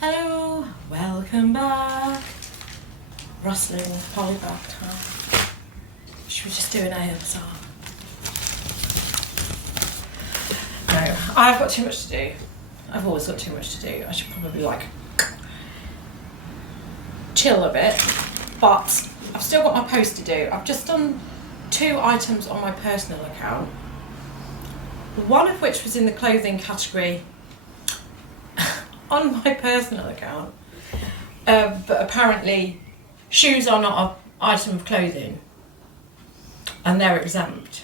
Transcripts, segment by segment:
Hello, welcome back. Rustling polyback time. Should we just do an ASMR? No, I've got too much to do. I've always got too much to do. I should probably chill a bit, but I've still got my post to do. I've just done 2 items on my personal account. One of which was in the clothing category on my personal account, but apparently shoes are not an item of clothing and they're exempt,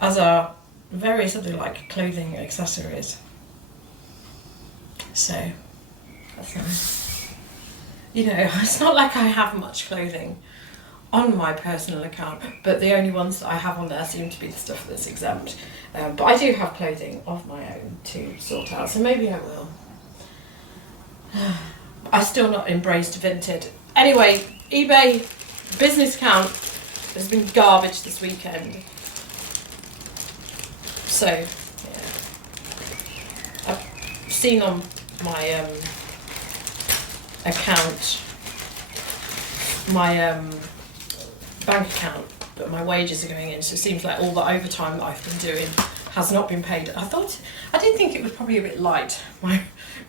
as are various other clothing accessories. So that's nice. You know, it's not like I have much clothing on my personal account, but the only ones that I have on there seem to be the stuff that's exempt. But I do have clothing of my own to sort out, so maybe I will. I've still not embraced Vinted. Anyway, eBay business account has been garbage this weekend. So, yeah. I've seen on my account, my bank account, but my wages are going in, so it seems like all the overtime that I've been doing has not been paid. I did think it was probably a bit light, my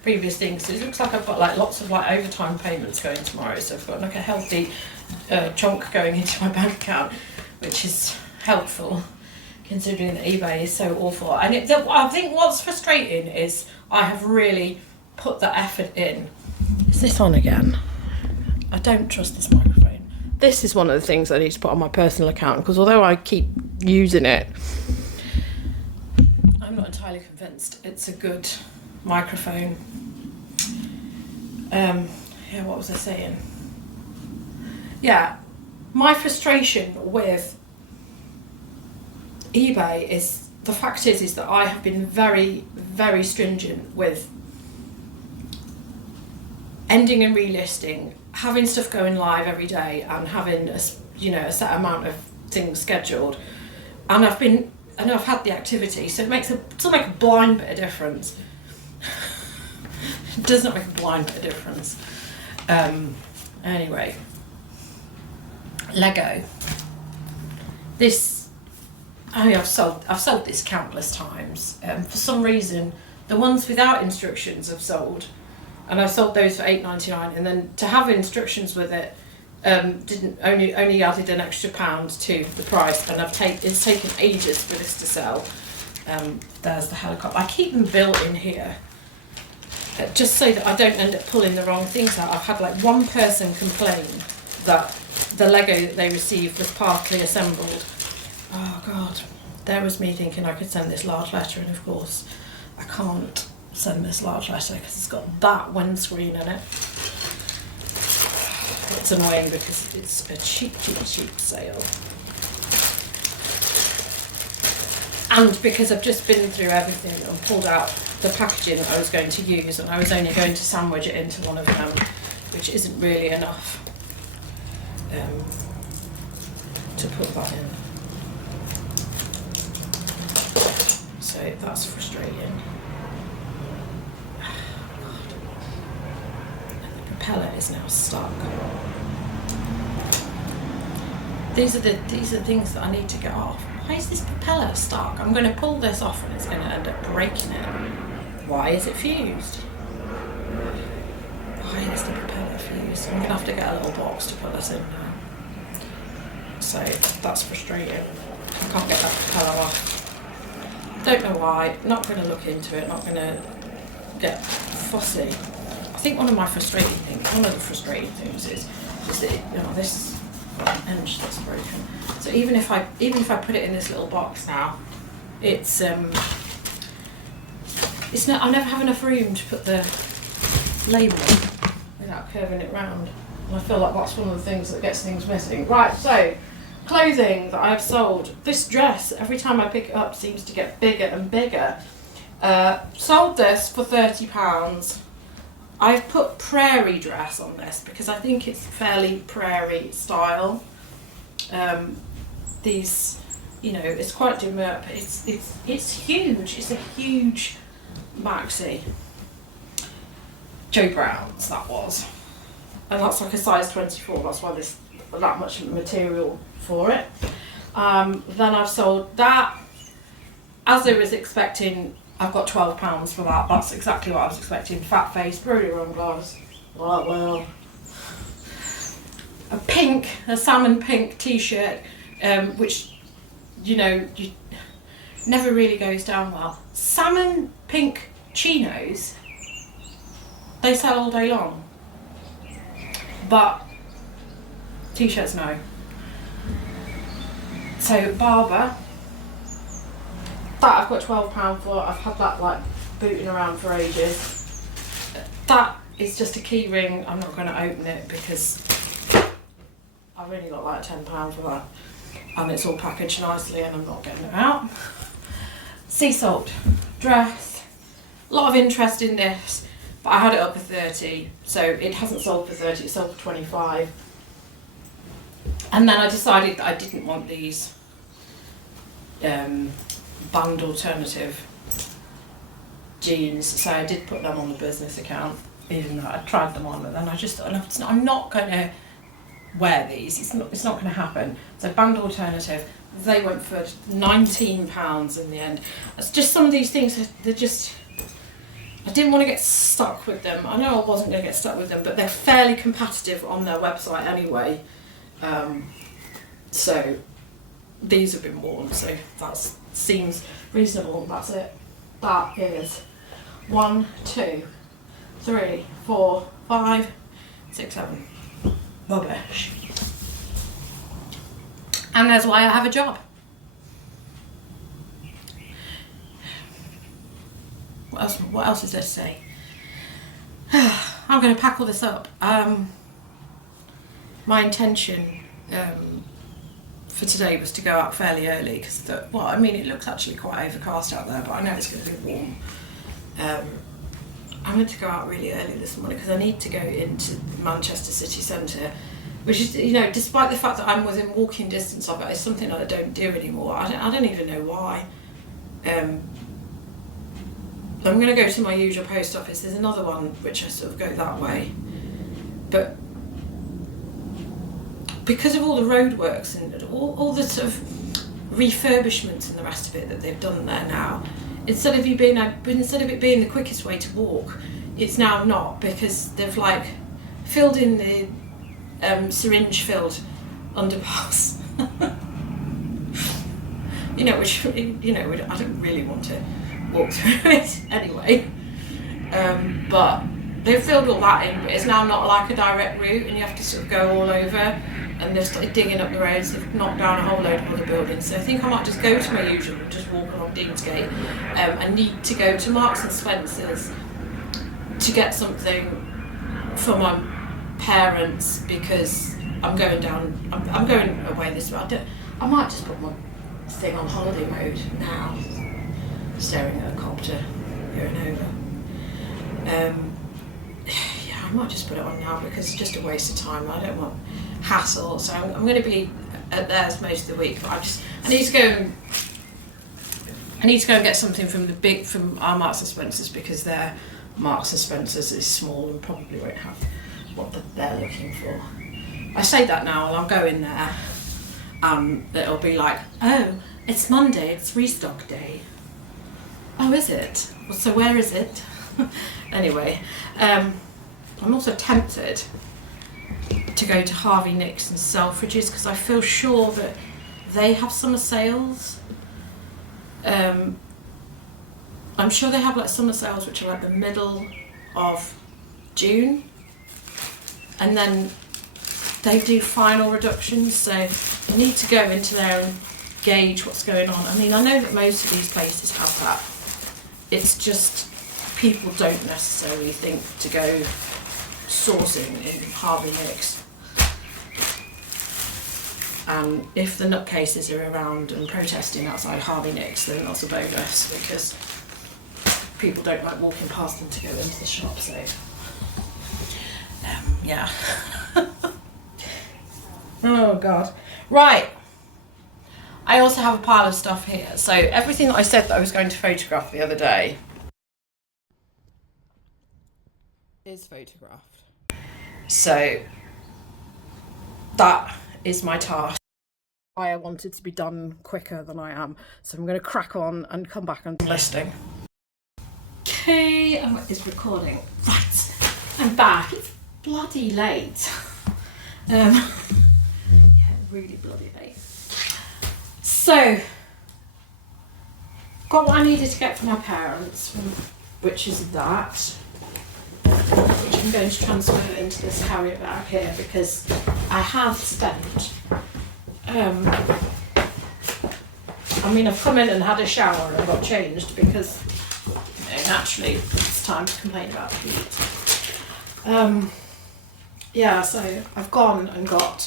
previous things. So it looks like I've got lots of overtime payments going tomorrow, so I've got a healthy chunk going into my bank account, which is helpful considering that eBay is so awful. And I think what's frustrating is I have really put the effort in. Is this on again? I don't trust this microphone. This is one of the things I need to put on my personal account, because although I keep using it, I'm not entirely convinced it's a good microphone. Yeah, what was I saying? Yeah, my frustration with eBay is, the fact is that I have been very, very stringent with ending and relisting, having stuff going live every day, and having a set amount of things scheduled. And I've had the activity, so it doesn't make a blind bit of difference. It does not make a blind bit of difference. Anyway, Lego. I've sold this countless times. For some reason, the ones without instructions have sold, and I've sold those for £8.99. And then to have instructions with it, only added an extra £1 to the price, and it's taken ages for this to sell. There's the helicopter. I keep them built in here, just so that I don't end up pulling the wrong things out. I've had one person complain that the Lego that they received was partly assembled. Oh God, there was me thinking I could send this large letter, and of course I can't send this large letter because it's got that windscreen in it. It's annoying because it's a cheap sale. And because I've just been through everything and pulled out the packaging that I was going to use, and I was only going to sandwich it into one of them, which isn't really enough to put that in. So that's frustrating. Propeller is now stuck. These are things that I need to get off. Why is this propeller stuck? I'm going to pull this off and it's going to end up breaking it. Why is it fused? Why is the propeller fused? I'm going to have to get a little box to put this in now. So that's frustrating. I can't get that propeller off. Don't know why. Not going to look into it. Not going to get fussy. I think one of the frustrating things is that this edge that's broken. So even if I put it in this little box now, it's not. I never have enough room to put the label in without curving it round. And I feel like that's one of the things that gets things missing. Right, so clothing that I've sold. This dress, every time I pick it up, seems to get bigger and bigger. Sold this for £30. I've put prairie dress on this because I think it's fairly prairie style. It's quite demure, but it's huge. It's a huge maxi. Joe Brown's, that was. And that's like a size 24, that's why there's that much material for it. Then I've sold that. As I was expecting, I've got £12 for that. That's exactly what I was expecting. Fat face, pretty wrong glass. Well. A salmon pink t-shirt, which, you never really goes down well. Salmon pink chinos, they sell all day long. But t-shirts, no. So Barber, that I've got £12 for. I've had that like booting around for ages. That is just a key ring. I'm not going to open it because I really got like £10 for that. And it's all packaged nicely and I'm not getting it out. Sea salt dress. A lot of interest in this, but I had it up for 30, so it hasn't sold for 30, it sold for 25. And then I decided that I didn't want these band alternative jeans, so I did put them on the business account, even though I tried them on, and then I just thought, I'm not going to wear these, it's not going to happen. So band alternative, they went for £19 in the end. It's just some of these things, they're just, I didn't want to get stuck with them. I know I wasn't going to get stuck with them, but they're fairly competitive on their website anyway. So these have been worn, so that seems reasonable. That's it. That is 1, 2, 3, 4, 5, 6, 7. Rubbish. And that's why I have a job. What else is there to say? I'm going to pack all this up. My intention for today was to go out fairly early because, it looks actually quite overcast out there, but I know it's going to be warm. I'm going to go out really early this morning because I need to go into Manchester city centre, which is, despite the fact that I'm within walking distance of it, it's something that I don't do anymore. I don't even know why. I'm going to go to my usual post office. There's another one which I sort of go that way, but because of all the roadworks and all the sort of refurbishments and the rest of it that they've done there now, instead of it being the quickest way to walk, it's now not, because they've like filled in the syringe filled underpass. Which I don't really want to walk through it anyway. But they've filled all that in, but it's now not like a direct route, and you have to sort of go all over. And they've started digging up the roads, they've knocked down a whole load of other buildings. So I think I might just go to my usual and just walk along Deansgate. I need to go to Marks and Spencer's to get something for my parents because I'm going away this way. I might just put my thing on holiday mode now, staring at a copter going over. I might just put it on now because it's just a waste of time. I don't want hassle, so I'm going to be at theirs most of the week. But I need to go and get something from our Marks and Spencer's, because their Marks and Spencer's is small and probably won't have what they're looking for. I say that now, and I'll go in there, and it'll be like, oh, it's Monday, it's restock day. Oh, is it? Well, so where is it? Anyway, I'm also tempted to go to Harvey Nicks and Selfridges because I feel sure that they have summer sales. I'm sure they have like summer sales which are like the middle of June, and then they do final reductions, so you need to go into there and gauge what's going on. I mean, I know that most of these places have that. It's just people don't necessarily think to go sourcing in Harvey Nicks. And if the nutcases are around and protesting outside Harvey Nicks, then that's a bonus, because people don't like walking past them to go into the shop, so yeah. Oh God. Right. I also have a pile of stuff here. So everything that I said that I was going to photograph the other day is photographed. So that is my task. I wanted to be done quicker than I am, so I'm going to crack on and come back and listing. Okay, it's recording. Right, I'm back. It's bloody late. Yeah, really bloody late. So, got what I needed to get from my parents, which is that, which I'm going to transfer into this carrier bag here because I have spent, I mean, I've come in and had a shower and got changed because, you know, naturally it's time to complain about the heat. Yeah, so I've gone and got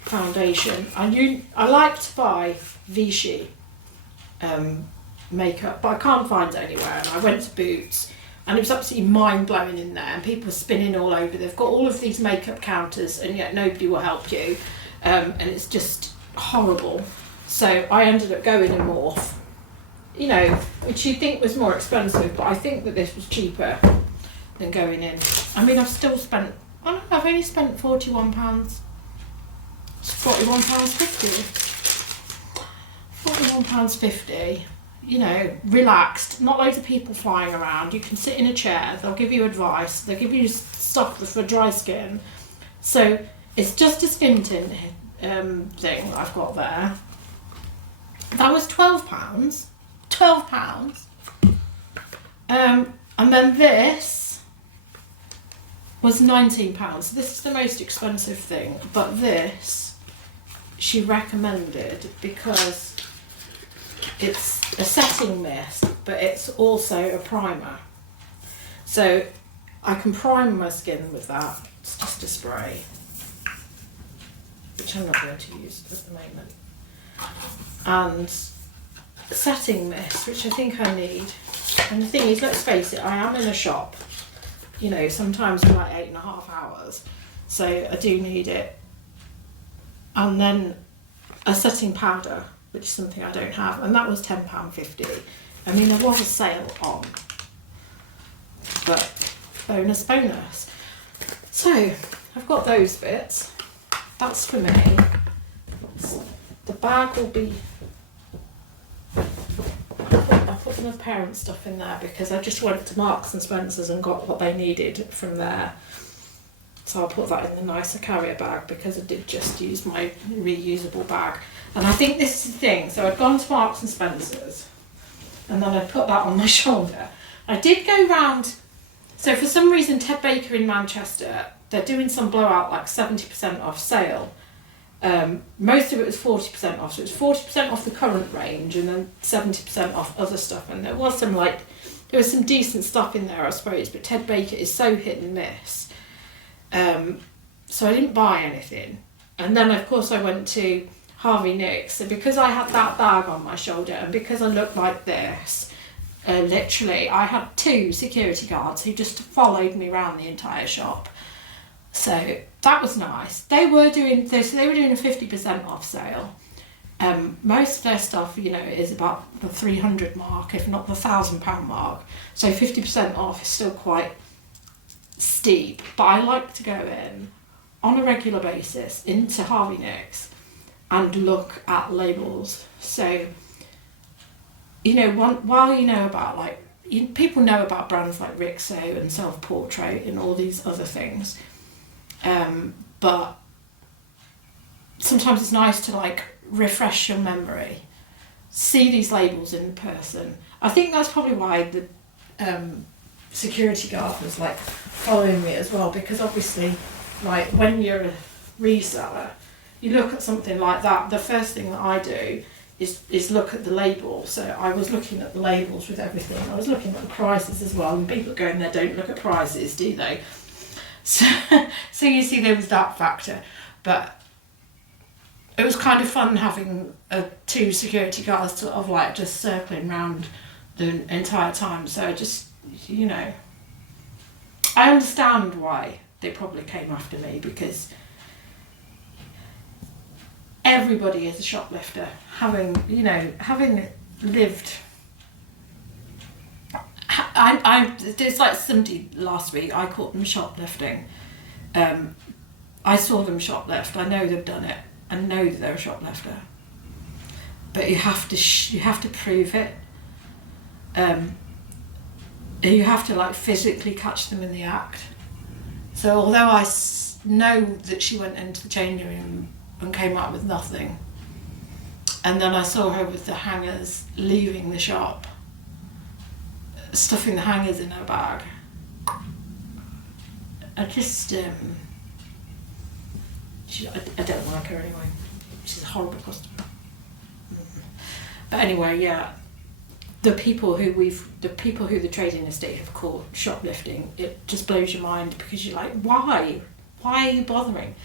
foundation. I like to buy Vichy makeup, but I can't find it anywhere, and I went to Boots and it was absolutely mind-blowing in there, and people are spinning all over. They've got all of these makeup counters and yet nobody will help you, and it's just horrible. So I ended up going in Morph, you know, which you'd think was more expensive, but I think that this was cheaper than going in. I mean, I've still spent, I've only spent £41. It's £41.50. £41.50. You know, relaxed, not loads of people flying around. You can sit in a chair, they'll give you advice, they'll give you stuff for dry skin. So it's just a skin tint thing that I've got there. That was £12. £12. And then this was £19. So this is the most expensive thing, but this she recommended because it's a setting mist, but it's also a primer. So I can prime my skin with that. It's just a spray, which I'm not going to use at the moment. And setting mist, which I think I need. And the thing is, let's face it, I am in a shop, you know, sometimes for like 8.5 hours. So I do need it. And then a setting powder, which is something I don't have, and that was £10.50. I mean, there was a sale on, but bonus. So I've got those bits. That's for me. The bag will be, I put my parents' stuff in there because I just went to Marks and Spencer's and got what they needed from there. So I'll put that in the nicer carrier bag because I did just use my reusable bag. And I think this is the thing. So I'd gone to Marks and Spencer's and then I put that on my shoulder. I did go round, so for some reason Ted Baker in Manchester, they're doing some blowout like 70% off sale. Most of it was 40% off, so it was 40% off the current range and then 70% off other stuff. And there was some decent stuff in there, I suppose, but Ted Baker is so hit and miss. So I didn't buy anything. And then of course I went to Harvey Nicks, and because I had that bag on my shoulder and because I looked like this, literally I had 2 security guards who just followed me around the entire shop. So that was nice. They were doing a 50% off sale. Most of their stuff, you know, is about the 300 mark, if not the £1,000 mark. So 50% off is still quite steep, but I like to go in on a regular basis into Harvey Nicks and look at labels. So, you know, while you know about people know about brands like Rixo and Self Portrait and all these other things, but sometimes it's nice to refresh your memory, see these labels in person. I think that's probably why the security guard was following me as well, because obviously when you're a reseller, you look at something like that, the first thing that I do is look at the label. So I was looking at the labels with everything. I was looking at the prices as well, and people going there don't look at prices, do they? So you see there was that factor, but it was kind of fun having 2 security guards sort of just circling around the entire time. So I just, you know, I understand why they probably came after me, because everybody is a shoplifter, having lived there's like somebody last week, I caught them shoplifting. I saw them shoplift. I know they've done it. I know that they're a shoplifter. But you have to prove it. You have to like physically catch them in the act. So although I know that she went into the changing room and came out with nothing, and then I saw her with the hangers leaving the shop, stuffing the hangers in her bag. I just, I don't like her anyway. She's a horrible customer. But anyway, yeah, the people who the trading estate have caught shoplifting, it just blows your mind, because you're like, why? Why are you bothering?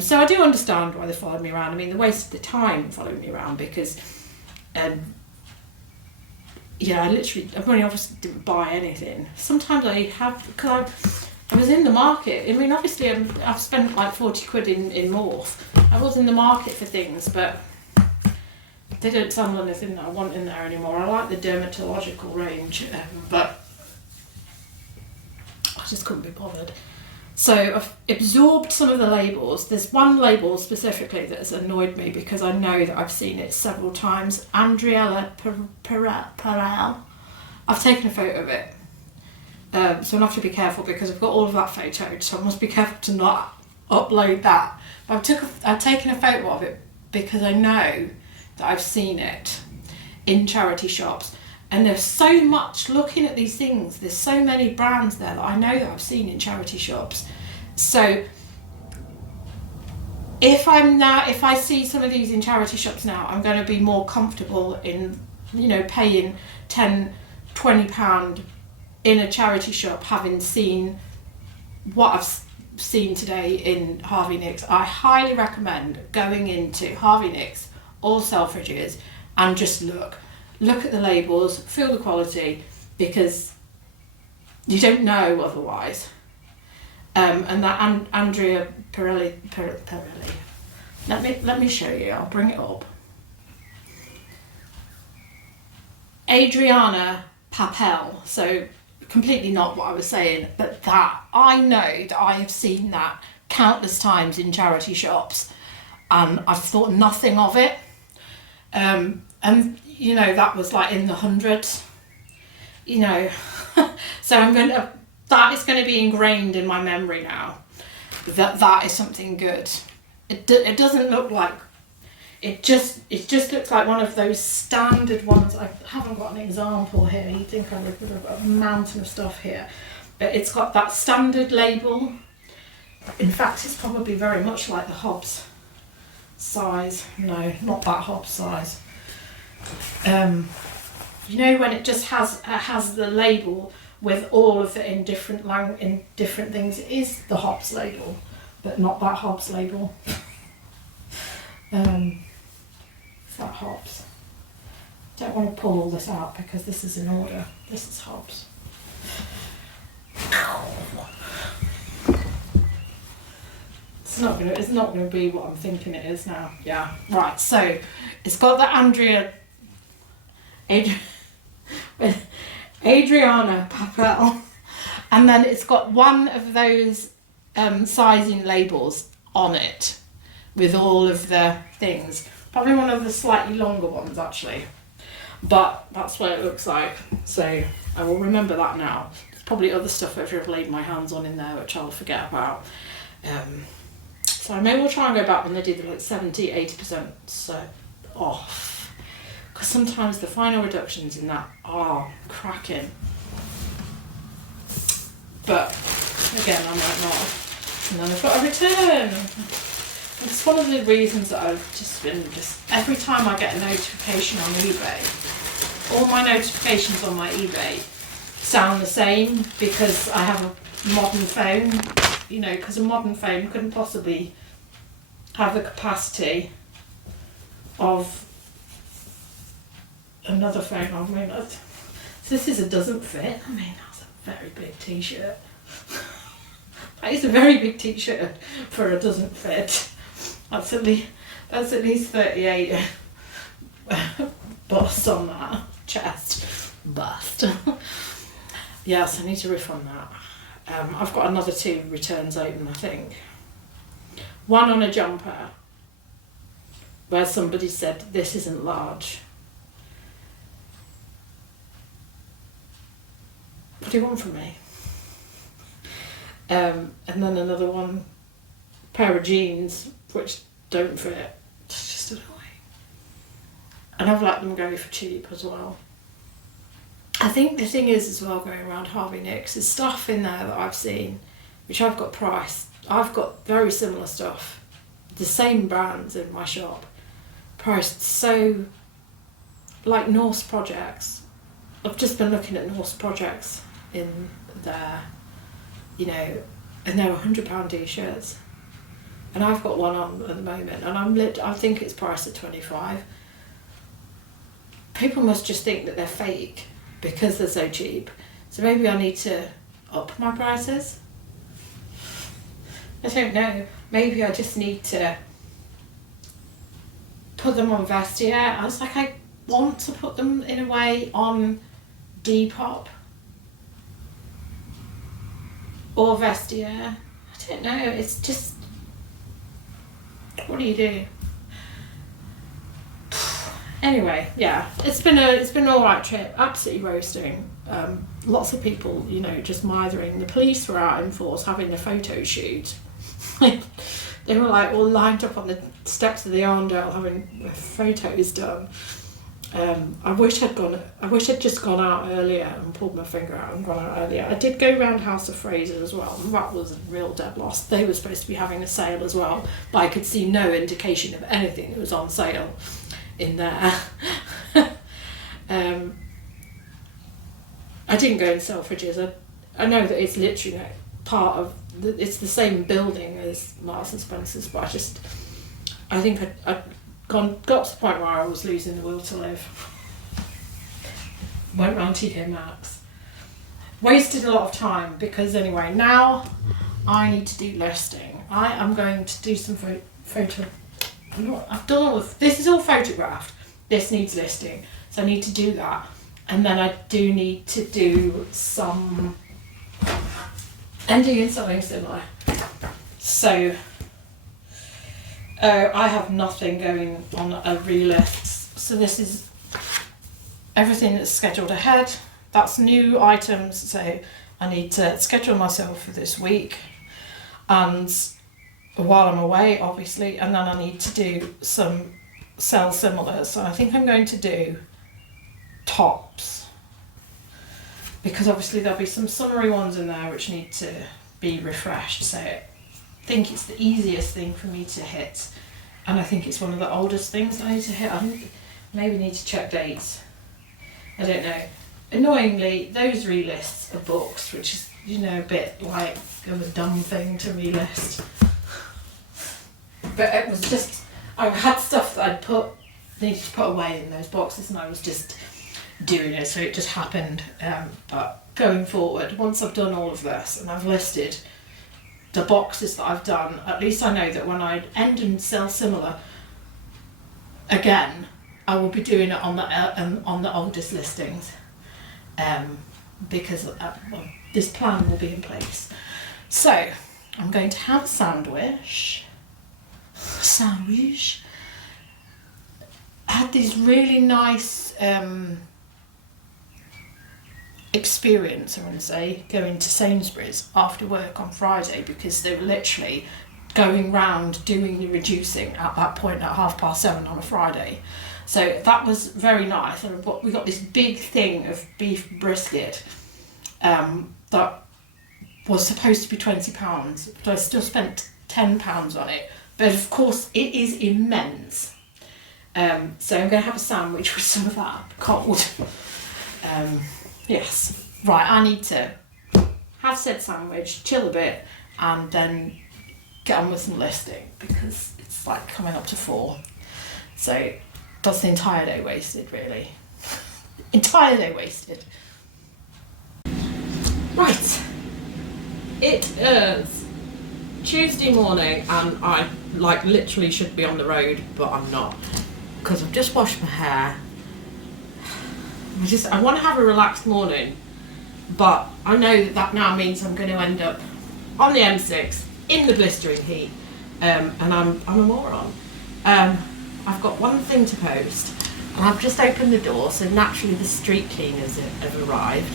So I do understand why they followed me around. I mean, they wasted the time following me around, because, yeah, I obviously didn't buy anything. Sometimes I have, because I was in the market. I mean, obviously I've spent like 40 quid in Morph. I was in the market for things, but they don't sell anything that I want in there anymore. I like the dermatological range, but I just couldn't be bothered. So I've absorbed some of the labels. There's one label specifically that has annoyed me, because I know that I've seen it several times. Andriella Perel. I've taken a photo of it. So I have to be careful, because I've got all of that photoed, so I must be careful to not upload that. But I've taken a photo of it because I know that I've seen it in charity shops. And there's so much, looking at these things, there's so many brands there that I know that I've seen in charity shops. So if I see some of these in charity shops now, I'm going to be more comfortable in, paying £10, £20 in a charity shop, having seen what I've seen today in Harvey Nicks. I highly recommend going into Harvey Nicks or Selfridges and just look at the labels, feel the quality, because you don't know otherwise. And that Andrea Pirelli. Let me show you. I'll bring it up. Adriana Papel. So completely not what I was saying, but that I know that I have seen that countless times in charity shops, and I've thought nothing of it. And that was like in the hundreds, so that is going to be ingrained in my memory now, that is something good. It doesn't look like, it just looks like one of those standard ones. I haven't got an example here. You'd think I would have got a mountain of stuff here, but it's got that standard label. In fact, it's probably very much like the Hobbs size. No, not that Hobbs size. When it just has the label with all of it in different things. It is the Hobbs label, but not that Hobbs label. It's that Hobbs. Don't want to pull all this out because this is in order. This is Hobbs. It's not gonna be what I'm thinking it is now. Yeah, right. So it's got the Adriana Papel, and then it's got one of those sizing labels on it with all of the things. Probably one of the slightly longer ones actually, but that's what it looks like. So I will remember that now. There's probably other stuff I've laid my hands on in there which I'll forget about. So I may well try and go back when they did like 70-80% off, because sometimes the final reductions in that are cracking. But again, I might not. And then I've got a return. It's one of the reasons that I've just every time I get a notification on eBay, all my notifications on my eBay sound the same, because I have a modern phone, because a modern phone couldn't possibly have the capacity of another phone. I mean, this doesn't fit. I mean, that's a very big t-shirt. That is a very big t-shirt for a doesn't fit. That's at least 38 bust on that chest. Bust. Yes, I need to refund that. I've got another 2 returns open, I think. One on a jumper, where somebody said, this isn't large. What do you want from me? And then another one, pair of jeans, which don't fit. It's just annoying. And I've let them go for cheap as well. I think the thing is as well, going around Harvey Nicks, there's stuff in there that I've seen, which I've got priced. I've got very similar stuff, the same brands in my shop, priced so, like Norse Projects. I've just been looking at Norse Projects in there, you know, and they're £100 t-shirts. And I've got one on at the moment, and I think it's priced at 25. People must just think that they're fake because they're so cheap. So maybe I need to up my prices. I don't know. Maybe I just need to put them on Vestiaire. I want to put them in a way on Depop or Vestiaire. I don't know. It's just, what do you do? Anyway, yeah, it's been an alright trip. Absolutely roasting. Lots of people, you know, just mithering. The police were out in force having a photo shoot. They were like all lined up on the steps of the Arndale having photos done. I wish I'd just gone out earlier and pulled my finger out and gone out earlier. I did go round House of Fraser as well, and that was a real dead loss. They were supposed to be having a sale as well, but I could see no indication of anything that was on sale in there. I didn't go in Selfridges. I know that it's literally part of it's the same building as Marks and Spencer's, but I think I'd got to the point where I was losing the will to live. Went round TK Maxx. Wasted a lot of time because anyway, now I need to do listing. I am going to do some photo. I've done all of this. Is all photographed. This needs listing, so I need to do that, and then I do need to do some ending in something similar. So I have nothing going on a relist. So this is everything that's scheduled ahead. That's new items. So I need to schedule myself for this week, and while I'm away, obviously, and then I need to do some sell similar. So I think I'm going to do tops, because obviously there'll be some summery ones in there which need to be refreshed. So I think it's the easiest thing for me to hit, and I think it's one of the oldest things I need to hit. I maybe need to check dates. I don't know. Annoyingly, those relists are books, which is, you know, a bit like of a dumb thing to relist. But it was just, I had stuff that needed to put away in those boxes, and I was just doing it, so it just happened. But going forward, once I've done all of this and I've listed the boxes that I've done, at least I know that when I end and sell similar again, I will be doing it on the oldest listings, because this plan will be in place. So I'm going to have a sandwich. I had these really nice experience, I want to say, going to Sainsbury's after work on Friday, because they were literally going round doing the reducing at that point at 7:30 on a Friday. So that was very nice, and we got this big thing of beef brisket that was supposed to be £20, but I still spent £10 on it. But of course it is immense. So I'm going to have a sandwich with some of that cold. Yes. Right, I need to have said sandwich, chill a bit, and then get on with some listing, because it's like coming up to 4. So that's the entire day wasted, really. Entire day wasted. Right. It is Tuesday morning, and I literally should be on the road, but I'm not, because I've just washed my hair. I want to have a relaxed morning, But I know that now means I'm going to end up on the M6 in the blistering heat, and I'm a moron. I've got one thing to post, and I've just opened the door, so naturally the street cleaners have arrived.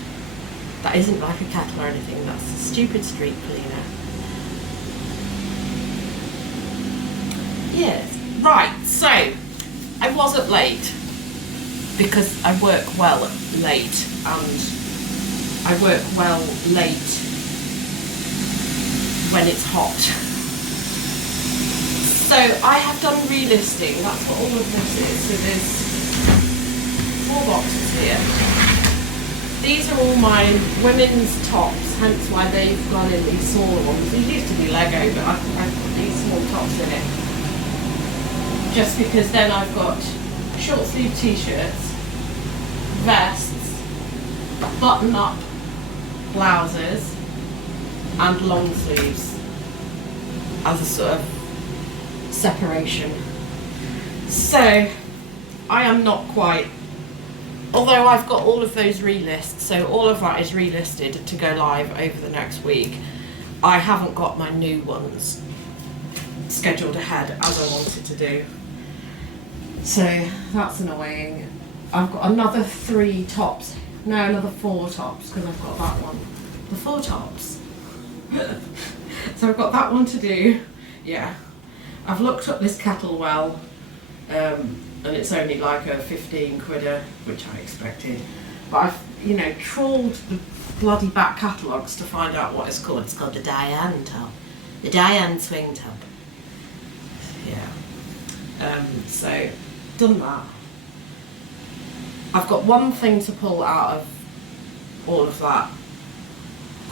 That isn't like a kettle or anything, that's a stupid street cleaner. Yes, right, so I wasn't late because I work well late, and I work well late when it's hot. So I have done relisting, that's what all of this is. So there's 4 boxes here. These are all my women's tops, hence why they've gone in these smaller ones. These used to be Lego, but I've put these small tops in it. Just because then I've got short sleeve t-shirts, vests, button-up blouses, and long sleeves as a sort of separation. So I am not quite, although I've got all of those relists, so all of that is relisted to go live over the next week. I haven't got my new ones scheduled ahead as I wanted to do. So that's annoying. I've got another 3 tops, no, another 4 tops, because I've got that one. The 4 tops. So I've got that one to do. Yeah. I've looked up this kettle well, and it's only like a 15 quidder, which I expected. But I've, trawled the bloody back catalogues to find out what it's called. It's called the Diane top. The Diane swing top. Yeah. So, done that. I've got one thing to pull out of all of that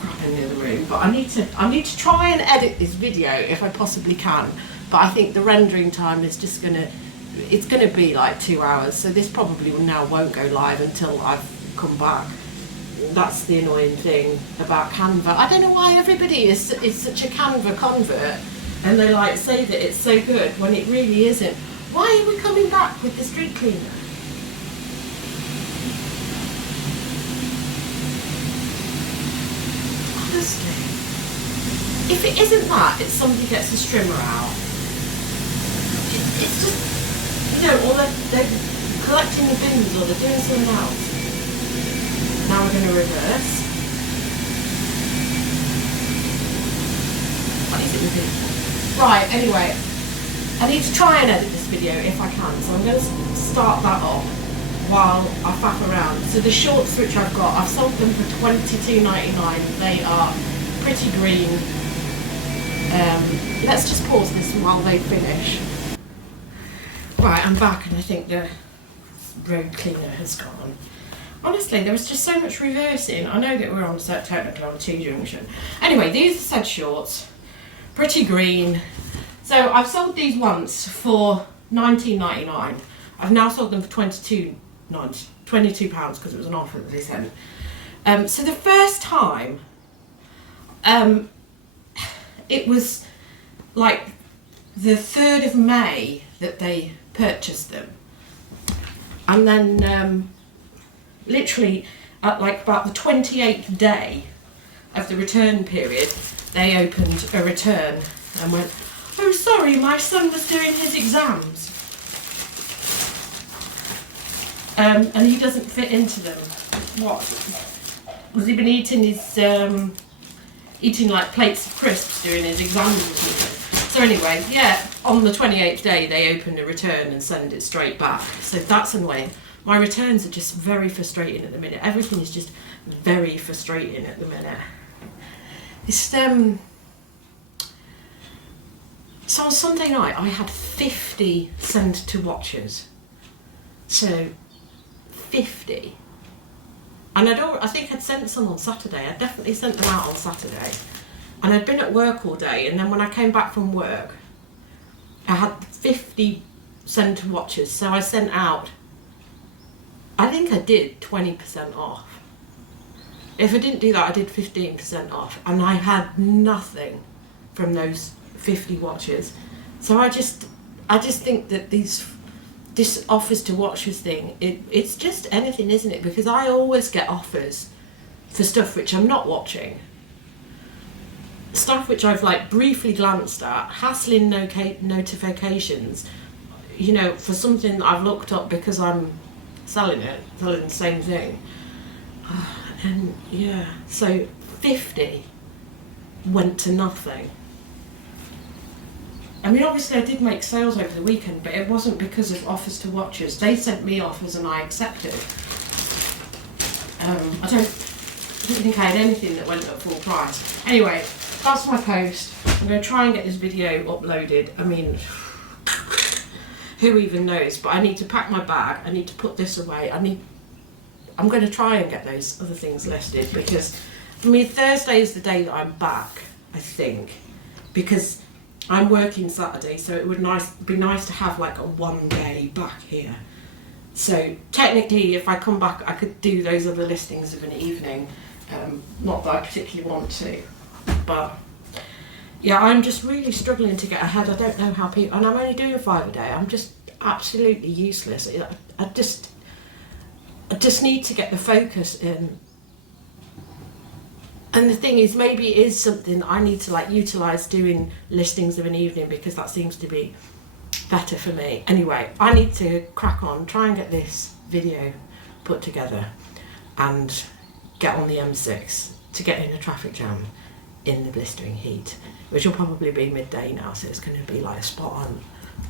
crap in the other room, but I need to try and edit this video if I possibly can. But I think the rendering time is just it's gonna be like 2 hours, so this probably now won't go live until I've come back. That's the annoying thing about Canva. I don't know why everybody is such a Canva convert, and they say that it's so good when it really isn't. Why are we coming back with the street cleaner? Honestly, if it isn't that, it's somebody gets a strimmer out. It's just, or they're collecting the bins or they're doing something else. Now we're going to reverse. What is it with it? Right, anyway, I need to try and edit this video if I can, so I'm going to start that off while I faff around. So the shorts which I've got, I've sold them for $22.99. They are pretty green. Let's just pause this while they finish. Right, I'm back, and I think the road cleaner has gone. Honestly, there was just so much reversing. I know that we're on set technically on T-junction. Anyway, these are said shorts, pretty green. So I've sold these once for $19.99. I've now sold them for £22 because it was an offer that they sent. So the first time, it was like the 3rd of May that they purchased them, and then literally at about the 28th day of the return period, they opened a return and went, "Oh, sorry, my son was doing his exams, and he doesn't fit into them." What was he been eating? His eating like plates of crisps during his exams or something. So anyway, yeah, on the 28th day they opened a return and send it straight back. So that's annoying. My returns are just very frustrating at the minute. Everything is just very frustrating at the minute. It's so on Sunday night I had 50 sent to watchers. So 50. And I think I'd sent some on Saturday. I definitely sent them out on Saturday. And I'd been at work all day, and then when I came back from work, I had 50 sent to watchers. So I sent out, I think I did 20% off. If I didn't do that, I did 15% off. And I had nothing from those 50 watchers. So I just think that this offers to watchers thing, it's just anything, isn't it? Because I always get offers for stuff which I'm not watching. Stuff which I've like briefly glanced at, hassling notifications, you know, for something that I've looked up because I'm selling the same thing. And yeah, so 50 went to nothing. I mean, obviously I did make sales over the weekend, but it wasn't because of offers to watchers. They sent me offers and I accepted. I don't think I had anything that went at full price. Anyway, that's my post. I'm going to try and get this video uploaded. I mean, who even knows? But I need to pack my bag. I need to put this away. I'm going to try and get those other things listed because, I mean, Thursday is the day that I'm back, I think, because I'm working Saturday, so it would be nice to have like a 1 day back here. So technically, if I come back, I could do those other listings of an evening. Not that I particularly want to, but yeah, I'm just really struggling to get ahead. I don't know how people, and I'm only doing 5 a day. I'm just absolutely useless. I just need to get the focus in. And the thing is, maybe it is something I need to like utilise doing listings of an evening because that seems to be better for me. Anyway, I need to crack on, try and get this video put together and get on the M6 to get in a traffic jam in the blistering heat, which will probably be midday now, so it's going to be like spot on.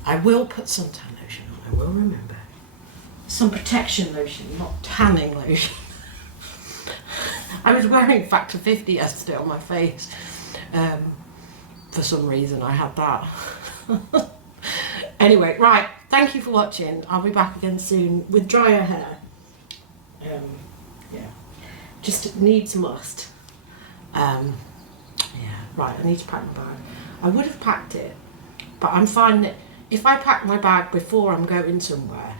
I will put suntan lotion on, I will remember. Some protection lotion, not tanning lotion. I was wearing Factor 50 yesterday on my face. For some reason I had that. Anyway, right, thank you for watching. I'll be back again soon with drier hair. Yeah, just needs must. Yeah, right, I need to pack my bag. I would have packed it, but I'm finding that if I pack my bag before I'm going somewhere,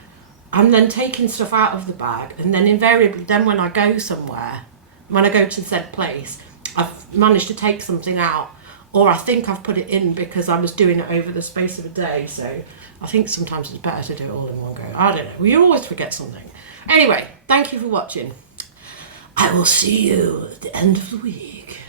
I'm then taking stuff out of the bag, and then invariably then when I go somewhere, when I go to said place, I've managed to take something out, or I think I've put it in because I was doing it over the space of a day, so I think sometimes it's better to do it all in one go. I don't know, we always forget something. Anyway, thank you for watching. I will see you at the end of the week.